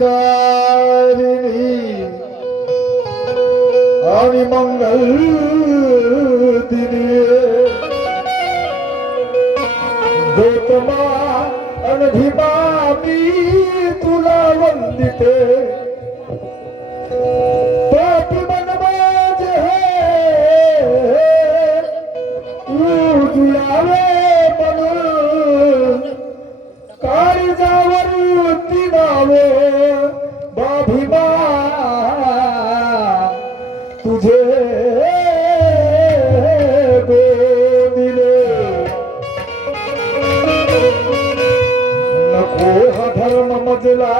क्रांतिकारिणी आणि मंगल दिनी गौतमा अनभिमा मी तुला वंदिते पापी मन माझे उजळावे म्हणून काळजावरती नावे बाभिमा तुझे गोदिले नको हा धर्म मजला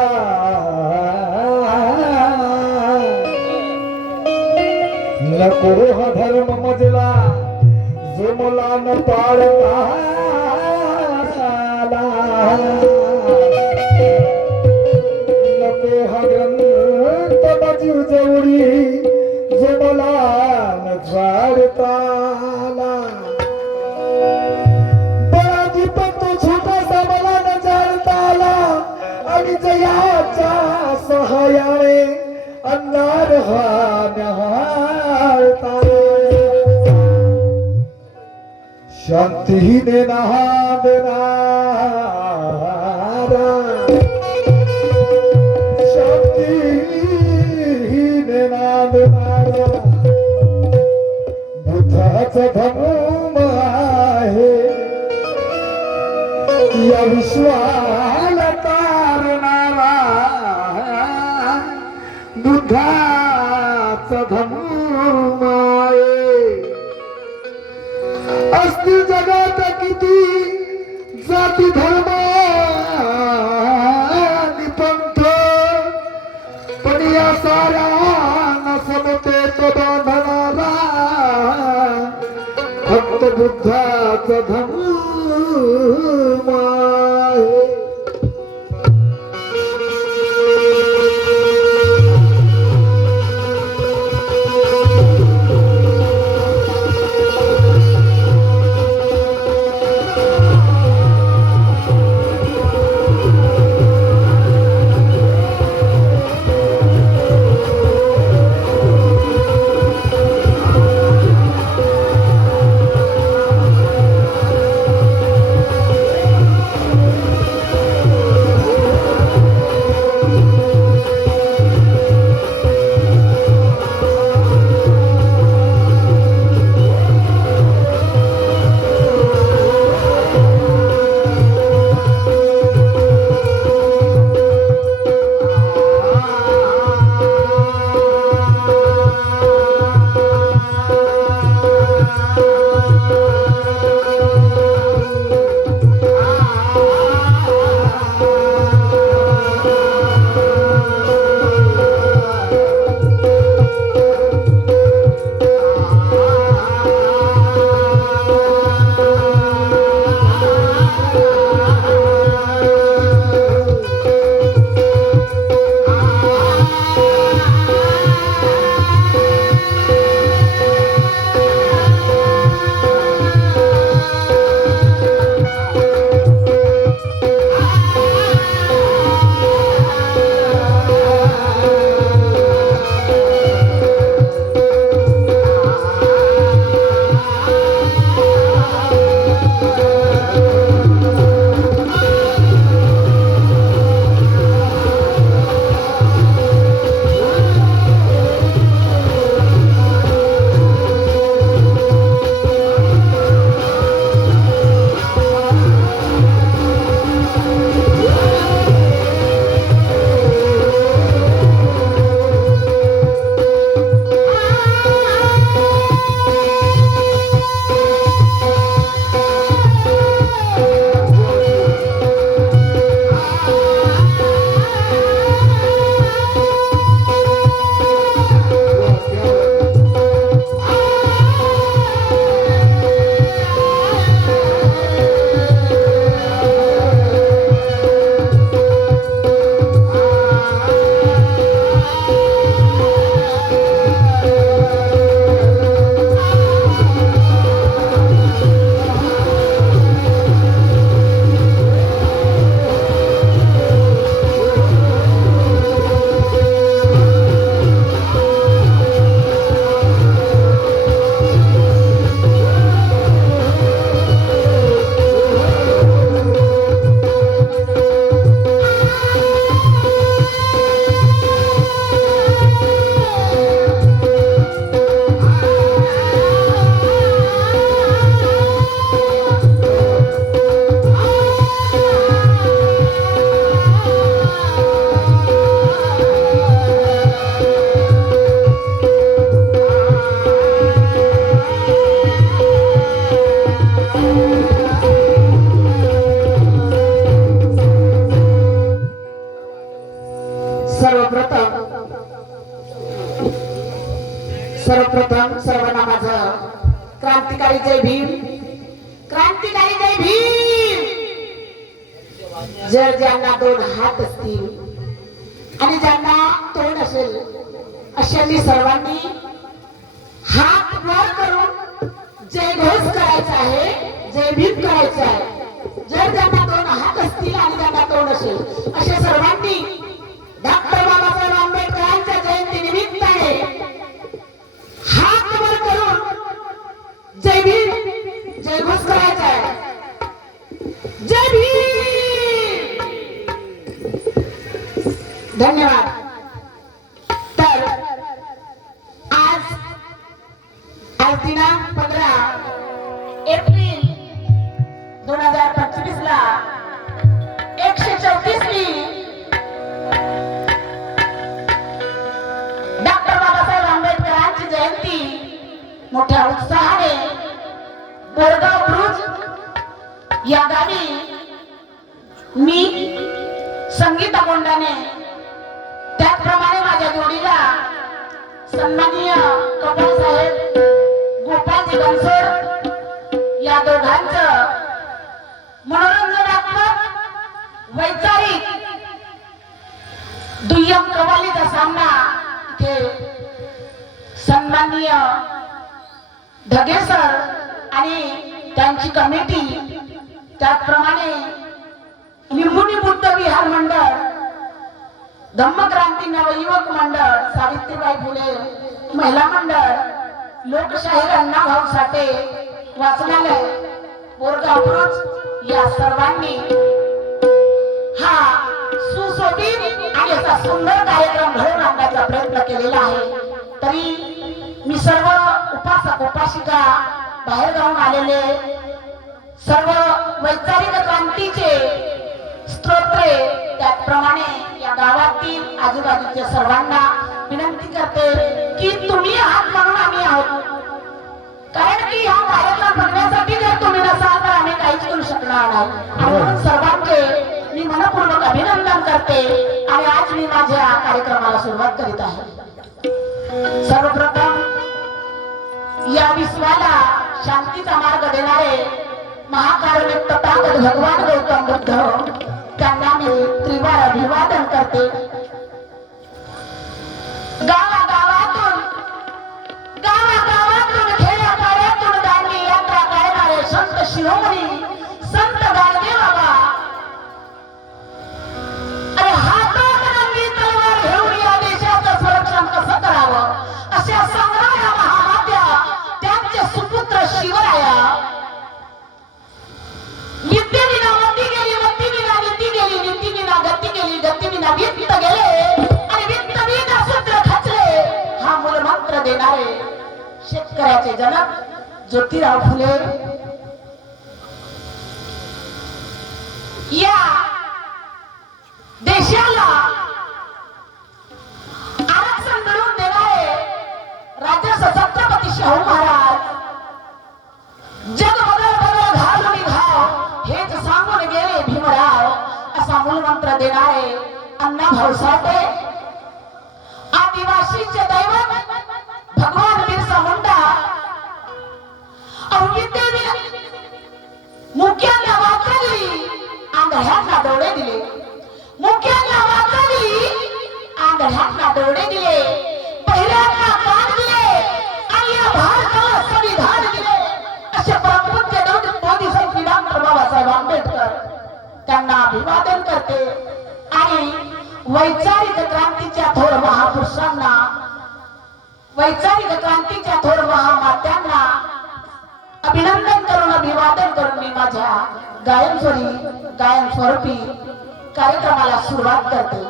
नको हा धर्म मजला जो मला न पाळता नको हा ग्रंथ माझी जवळी जो मला न झाडता बळाची पत्तो छोटासा मला न झाडता आला आणि जयाच्या सहायाने अन्नार हा न्याहाळता शांती देणारा शांती देणारा बुद्धाचा धर्म आहे या विश्वाला तारणारा बुद्धाचा धर्म आहे असतील जगात किती जाती धर्म पंथ पण या साऱ्या समतेत बांधणारा फक्त बुद्धाचा धर्म आहे सर्वप्रथम सर्वांना माझं क्रांतिकारी जय भीम, क्रांतिकारी जय भीम. जर ज्यांना दोन हात असतील आणि ज्यांना तोंड असेल अशा मी सर्वांनी हात वर करून जय घोष करायचा आहे, जय भीम करायचं आहे. जर ज्यांना दोन हात असतील आणि ज्यांना तोंड असेल अशा सर्वांनी डॉक्टर बाबासाहेब आंबेडकरांच्या जयंती निमित्ताने हात वर करून जय भीम जय घोष करायचा आहे. जय भीम. धन्यवाद. तर आज दिनांक 15 एप्रिल 2025 ला 134वी डॉक्टर बाबासाहेब आंबेडकरांची जयंती मोठ्या उत्साहाने बोरगाव बुरुज या गावी मी संगीता कोंडाने त्याचप्रमाणे माझ्या जोडीला सन्माननीय कपाल साहेब गोपालजी बनसोड या दोघांचं मनोरंजनात्मक वैचारिक दुय्यम कवालीचा सामना इथे सन्माननीय ढगे सर आणि त्यांची कमिटी त्याचप्रमाणे निंबुनी बुद्ध विहार मंडळ, धम्मक्रांती नवयुवक मंडळ, सावित्रीबाई फुले महिला मंडळ, लोकशाहीर अण्णाभाऊ साठे वाचनालय बोरगाव बुरुज या सर्वांनी हा सुशोभित आणि असा सुंदर कार्यक्रम घडवून आणण्याचा प्रयत्न केलेला आहे. तरी मी सर्व उपासक उपासिका बाहेर जाऊन आलेले सर्व वैचारिक क्रांतीचे स्तोत्रे त्याचप्रमाणे या गावातील आजूबाजूच्या सर्वांना विनंती करते की तुम्ही आहात म्हणून आम्ही आहोत. कारण की हा कार्यक्रम बघण्यासाठी जर तुम्ही नसाल तर आम्ही काहीच करू शकणार नाही. आणि म्हणून सर्वांचे मी मनपूर्वक अभिनंदन करते आणि आज मी माझ्या कार्यक्रमाला सुरुवात करीत आहे. सर्वप्रथम या विश्वाला शांतीचा मार्ग देणारे महाकारुणिक तथागत भगवान गौतम बुद्ध त्यांना मी त्रिवार अभिवादन करते. गावागावातून खेड्यापाड्यातून दांडी यात्रा करणारे संत शिरोमणी संत गाडगे बाबा अरे हातात रंगी तलवार घेऊन या देशाचं संरक्षण कसं करावं अशा संग्राम महामात्या त्यांचे सुपुत्र शिवराया विद्ये विना मती गेली, मती विना नीती गेली, नीती विना गती गेली, गती विना वित्त गेले आणि वित्त विना सूत्र खचले. हा मूलमंत्र देणारे शेतकऱ्याचे जनक ज्योतिराव फुले या देशाला आरक्षण मिळवून देणारे राजर्षी छत्रपती शाहू महाराज जग बदल बदल घालून घाव हेच सांगून गेले भीमराव असा मूलमंत्र देणारे अण्णाभाऊ साठे, आदिवासीचे दैवत भगवान बिरसा मुंडा, मुख्यांना वाचली आंधळ्यांना डोळे दिले, मुख्यांना वाचली आंधळ्यांना डोळे दिले, पहिल्यांना कान दिले आणि या भारताला संविधान दिले असे परमपूज्य मोदी संविधान बाबासाहेब आंबेडकर त्यांना अभिवादन करते. आणि वैचारिक क्रांतीच्या थोर महापुरुषांना, वैचारिक क्रांतीच्या थोर महामात्यांना अभिनंदन करून अभिवादन करून मी माझ्या गायन स्वरूपी कार्यक्रमाला सुरुवात करते.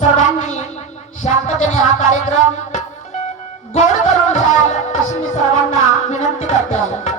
सर्वांनी शांततेने हा कार्यक्रम गोड करून घ्याल अशी मी सर्वांना विनंती करते आहे.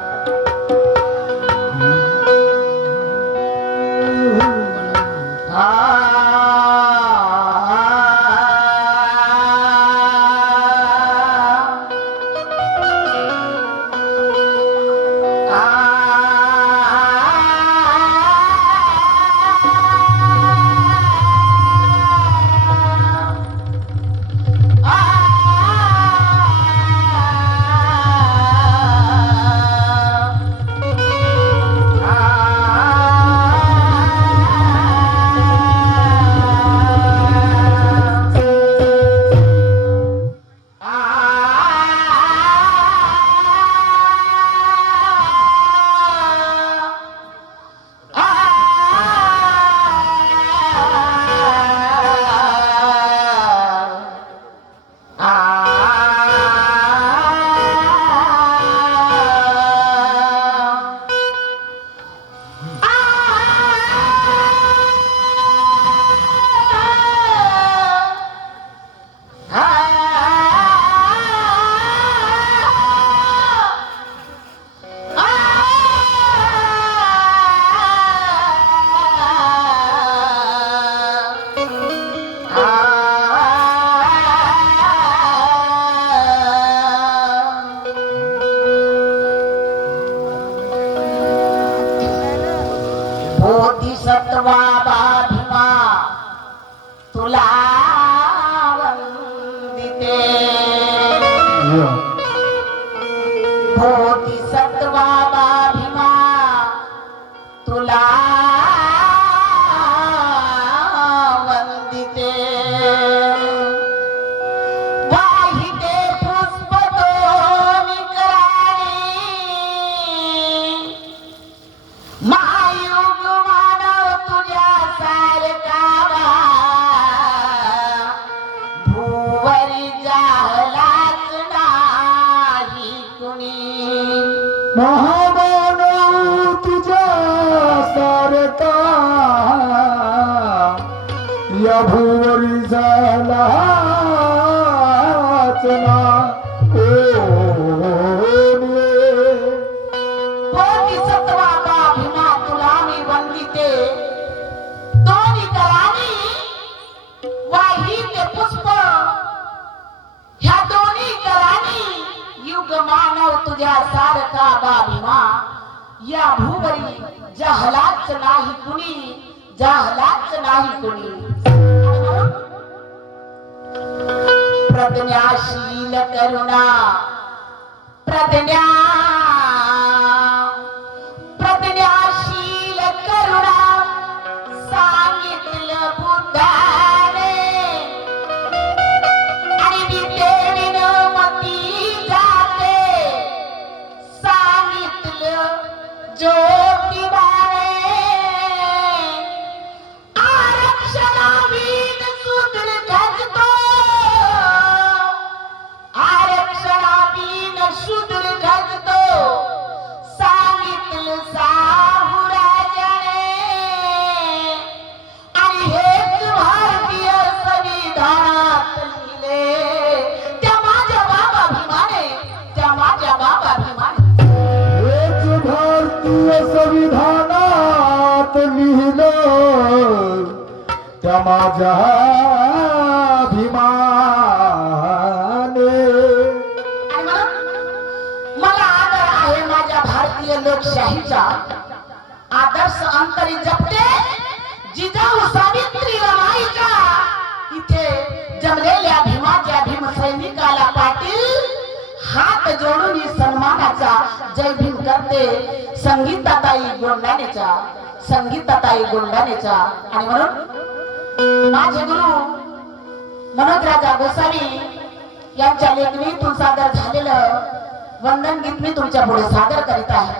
तुला वंदिते भोती सत्वाबा भीमा तुला वंदिते वाहिते पुष्प दोन्ही कराणी महायुग मानव तुझ्या सारखा भूवरी जाहलाच नाही कुणी महामानव तुझ्या सारखा या भुवरी झालाच ना बोधिसत्वाचा भीमा तुला मी वंदिते दोन्ही करानी वाहिते पुष्प ह्या दोन्ही करानी युग मानव तुझ्या सारखा बा भीमा या भूवरी जहलाच नाही कुणी जहलाच नाही कुणी प्रज्ञाशील करुणा प्रज्ञाशील करुणा सांगितलं बुद्धाने आणि विद्येने मती जाते सांगितलं ज्योतिबाने आरक्षणावीन सूत्र खचतो आरक्षणावीन शूद्र खचतो सांगितलं साहुराजाने आणि हेच भारतीय संविधानात लिहिले त्या माझ्या बाबा भीमाने त्या माझ्या बाबा भीमाने हेच भारतीय संविधानात लिहिलं त्या माझ्या भीमाने आणि म्हणून मला आदर आहे माझ्या भारतीय लोकशाहीचा आदर्श अंतरी जपते जिजाऊ सावित्री रमाईचा इथे जमलेल्या भीमाच्या भीम सैनिकाला पाटील हात जोडून ही सन्मानाचा जय भीम करते संगीताताई गोंडानेचा आणि म्हणून माझे गुरु मनोजराजा गोसावी यांच्या लेखणीतून सादर झालेलं वंदन गीत मी तुमच्या पुढे सादर करीत आहे.